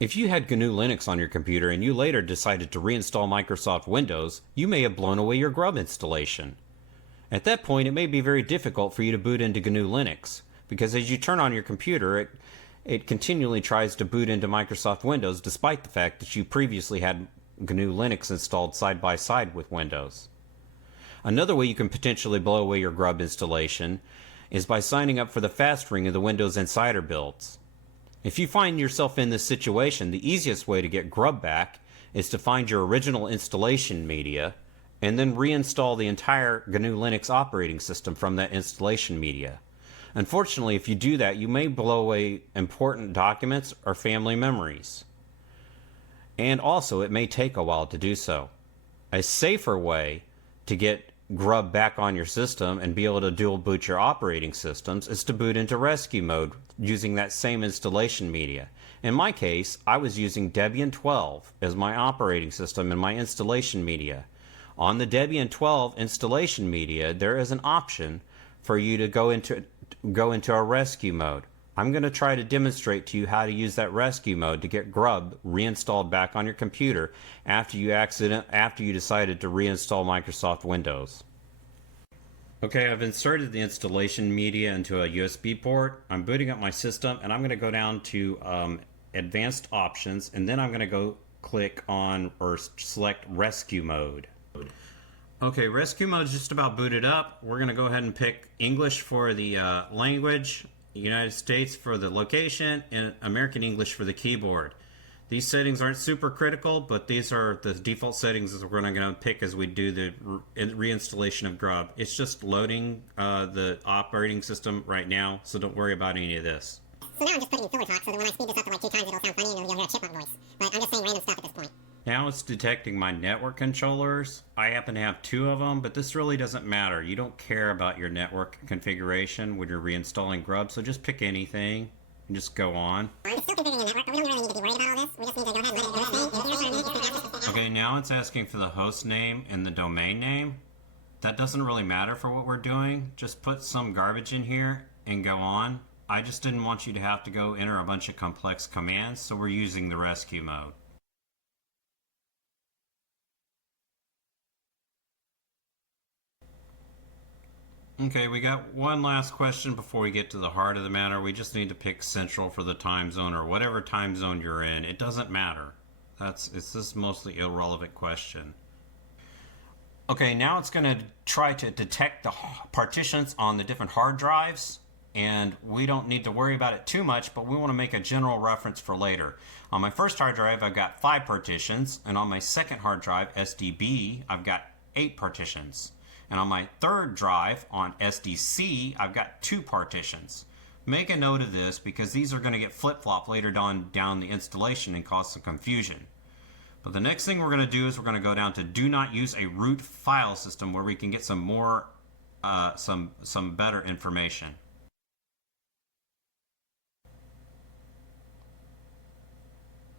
If you had GNU Linux on your computer and you later decided to reinstall Microsoft Windows, you may have blown away your Grub installation. At that point, it may be very difficult for you to boot into GNU Linux, because as you turn on your computer, it continually tries to boot into Microsoft Windows despite the fact that you previously had GNU Linux installed side by side with Windows. Another way you can potentially blow away your Grub installation is by signing up for the fast ring of the Windows Insider builds. If you find yourself in this situation, the easiest way to get Grub back is to find your original installation media and then reinstall the entire GNU Linux operating system from that installation media. Unfortunately, if you do that, you may blow away important documents or family memories. And also, it may take a while to do so. A safer way to get Grub back on your system and be able to dual boot your operating systems is to boot into rescue mode using that same installation media. In my case, I was using Debian 12 as my operating system and my installation media. On the Debian 12 installation media, there is an option for you to go into a rescue mode. I'm going to try to demonstrate to you how to use that rescue mode to get Grub reinstalled back on your computer after you decided to reinstall Microsoft Windows. Okay, I've inserted the installation media into a USB port. I'm booting up my system, and I'm going to go down to Advanced Options, and then I'm going to go click on or select Rescue Mode. Okay, rescue mode is just about booted up. We're going to go ahead and pick English for the language, United States for the location, and American English for the keyboard. These settings aren't super critical, but these are the default settings that we're going to pick as we do the reinstallation of Grub. It's just loading the operating system right now, so don't worry about any of this. So now I'm just putting in filler talk so that when I speed this up to like 2 times it'll sound funny and you'll hear a chipmunk voice. But I'm just saying random stuff at this point. Now it's detecting my network controllers. I happen to have 2 of them, but this really doesn't matter. You don't care about your network configuration when you're reinstalling Grub, so just pick anything and just go on. I'm still configuring the network, but we don't really need to be worried about all this. We just need to go ahead and let it do its thing. Okay, now it's asking for the host name and the domain name. That doesn't really matter for what we're doing. Just put some garbage in here and go on. I just didn't want you to have to go enter a bunch of complex commands, so we're using the rescue mode. Okay, we got one last question before we get to the heart of the matter. We just need to pick Central for the time zone or whatever time zone you're in. It doesn't matter. It's this mostly irrelevant question. Okay, now it's going to try to detect the partitions on the different hard drives, and we don't need to worry about it too much, but we want to make a general reference for later. On my first hard drive, I've got 5 partitions, and on my second hard drive, SDB, I've got 8 partitions. And on my third drive, on SDC, I've got 2 partitions. Make a note of this because these are going to get flip-flopped later down the installation and cause some confusion. But the next thing we're going to do is we're going to go down to do not use a root file system where we can get some more, some better information.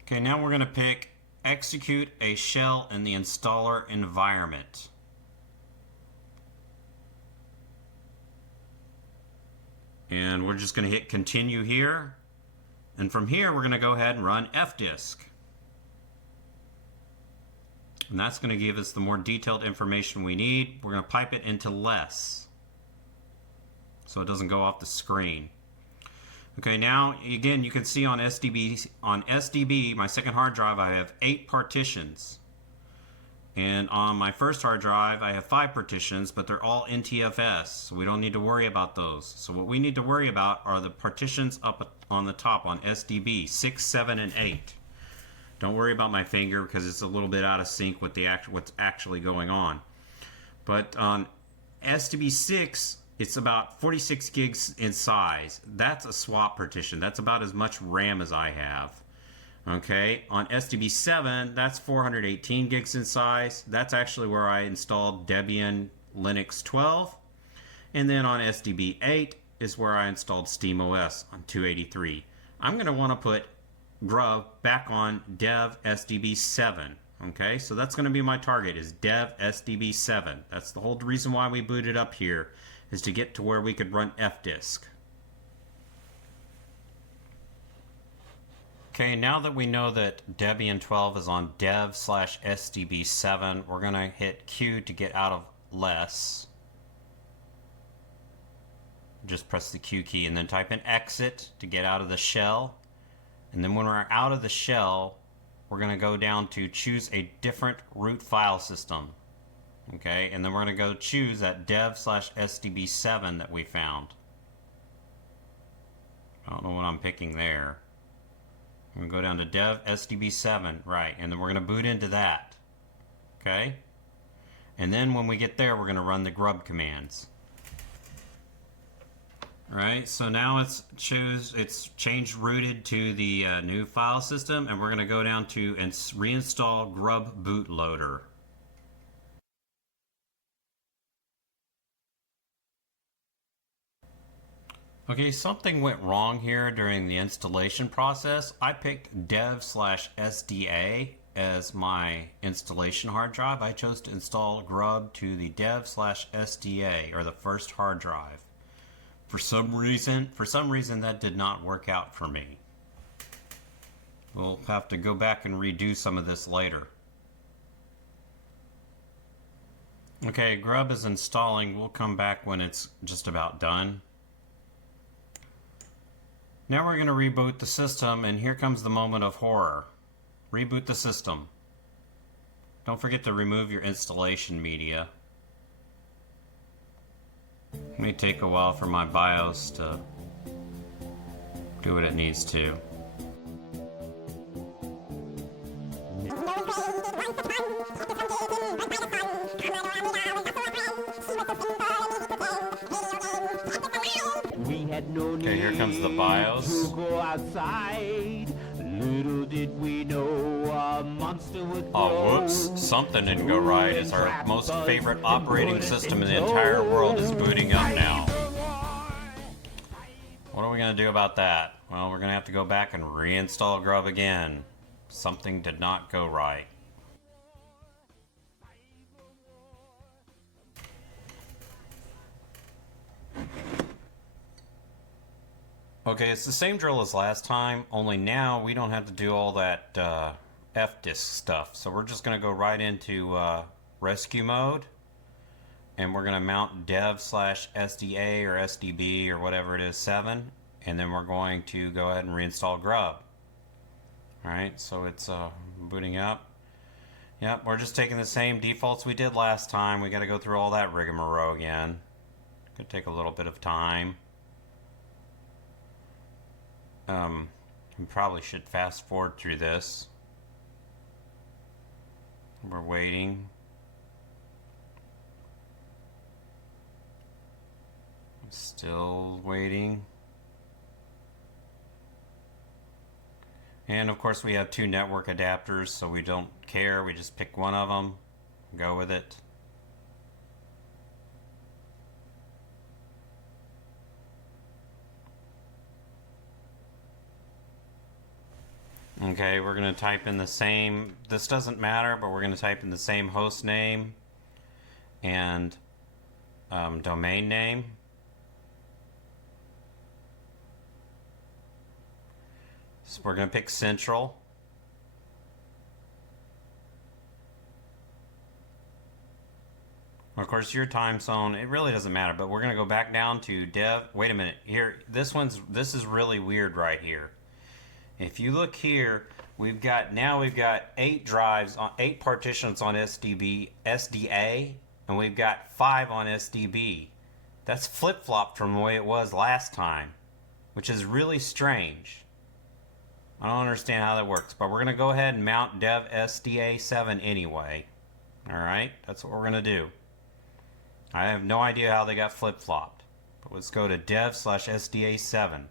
Okay, now we're going to pick execute a shell in the installer environment. And we're just going to hit continue here. And from here, we're going to go ahead and run fdisk. And that's going to give us the more detailed information we need. We're going to pipe it into less, so it doesn't go off the screen. Okay, now again, you can see on SDB, my second hard drive, I have 8 partitions. And on my first hard drive, I have 5 partitions, but they're all NTFS, so we don't need to worry about those. So what we need to worry about are the partitions up on the top on SDB, 6, 7, and 8. Don't worry about my finger because it's a little bit out of sync with what's actually going on. But on SDB 6, it's about 46 gigs in size. That's a swap partition. That's about as much RAM as I have. Okay, on SDB 7, that's 418 gigs in size. That's actually where I installed Debian Linux 12. And then on SDB 8 is where I installed SteamOS on 283. I'm going to want to put Grub back on Dev SDB 7. Okay, so that's going to be my target, is Dev SDB 7. That's the whole reason why we booted up here, is to get to where we could run fdisk. Okay, now that we know that Debian 12 is on dev/sdb7, we're going to hit Q to get out of less. Just press the Q key and then type in exit to get out of the shell. And then when we're out of the shell, we're going to go down to choose a different root file system. Okay, and then we're going to go choose that dev/sdb7 that we found. I don't know what I'm picking there. I'm going to go down to dev sdb7, right, and then we're going to boot into that. Okay? And then when we get there, we're going to run the grub commands. Alright, so now it's changed rooted to the new file system, and we're going to go down to reinstall grub bootloader. Okay, something went wrong here during the installation process. I picked dev/sda as my installation hard drive. I chose to install grub to the dev/sda, or the first hard drive. For some reason that did not work out for me. We'll have to go back and redo some of this later. Okay, grub is installing. We'll come back when it's just about done. Now we're going to reboot the system, and here comes the moment of horror. Reboot the system. Don't forget to remove your installation media. It may take a while for my BIOS to do what it needs to. Okay, here comes the BIOS. Oh, whoops. Something didn't go right, as our most favorite operating system in the entire world is booting up now. What are we going to do about that? Well, we're going to have to go back and reinstall grub again. Something did not go right. Okay, it's the same drill as last time, only now we don't have to do all that fdisk stuff. So we're just going to go right into rescue mode, and we're going to mount dev/sda or sdb or whatever it is 7, and then we're going to go ahead and reinstall grub. Alright, so it's booting up. Yep, we're just taking the same defaults we did last time. We got to go through all that rigmarole again. Could take a little bit of time. We probably should fast forward through this. We're waiting. Still waiting. And of course we have two network adapters, so we don't care. We just pick one of them, go with it. Okay, we're going to type in the same, this doesn't matter, but we're going to type in the same host name and domain name. So we're going to pick Central. Of course, your time zone, it really doesn't matter, but we're going to go back down to dev. Wait a minute, here, this is really weird right here. If you look here, we've got 8 drives on 8 partitions on SDA, and we've got 5 on SDB. That's flip-flopped from the way it was last time, which is really strange. I don't understand how that works, but we're going to go ahead and mount dev SDA7 anyway. Alright, that's what we're going to do. I have no idea how they got flip-flopped, but let's go to dev/SDA7.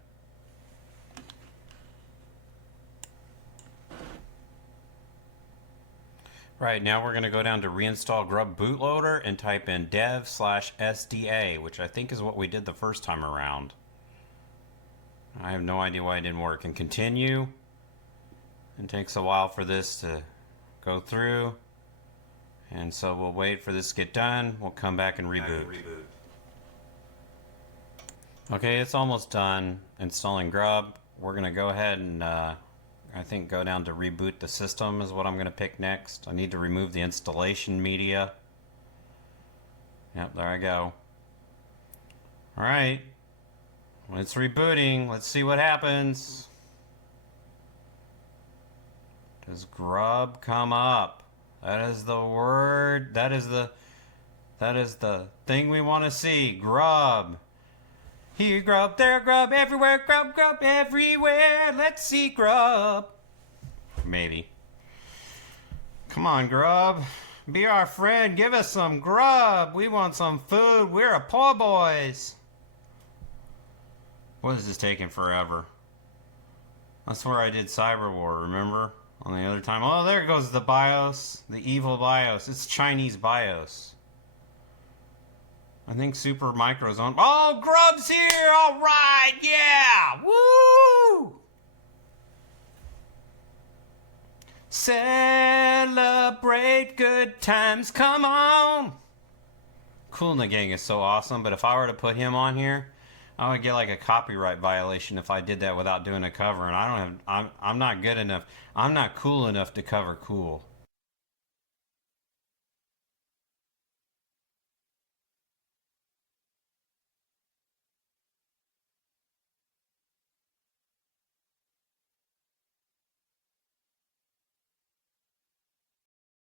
Right, now we're going to go down to reinstall grub bootloader and type in dev/sda, which I think is what we did the first time around. I have no idea why it didn't work. And continue. It takes a while for this to go through. And so we'll wait for this to get done. We'll come back and reboot. Okay, it's almost done installing grub. We're going to go ahead and I think go down to reboot the system is what I'm going to pick next. I need to remove the installation media. Yep, there I go. Alright. When it's rebooting, let's see what happens. Does grub come up? That is the word. That is the thing we want to see. Grub. Here grub, there grub, everywhere grub, grub, everywhere. Let's see grub. Maybe. Come on, grub. Be our friend. Give us some grub. We want some food. We're a poor boys. What is this taking forever? That's where I did Cyber War, remember? On the other time. Oh, there goes the BIOS. The evil BIOS. It's Chinese BIOS. I think Super Micro's on. Oh, Grub's here! Alright! Yeah! Woo! Celebrate good times. Come on! Cool in the Gang is so awesome, but if I were to put him on here, I would get like a copyright violation if I did that without doing a cover, and I don't have. I'm not good enough. I'm not cool enough to cover cool.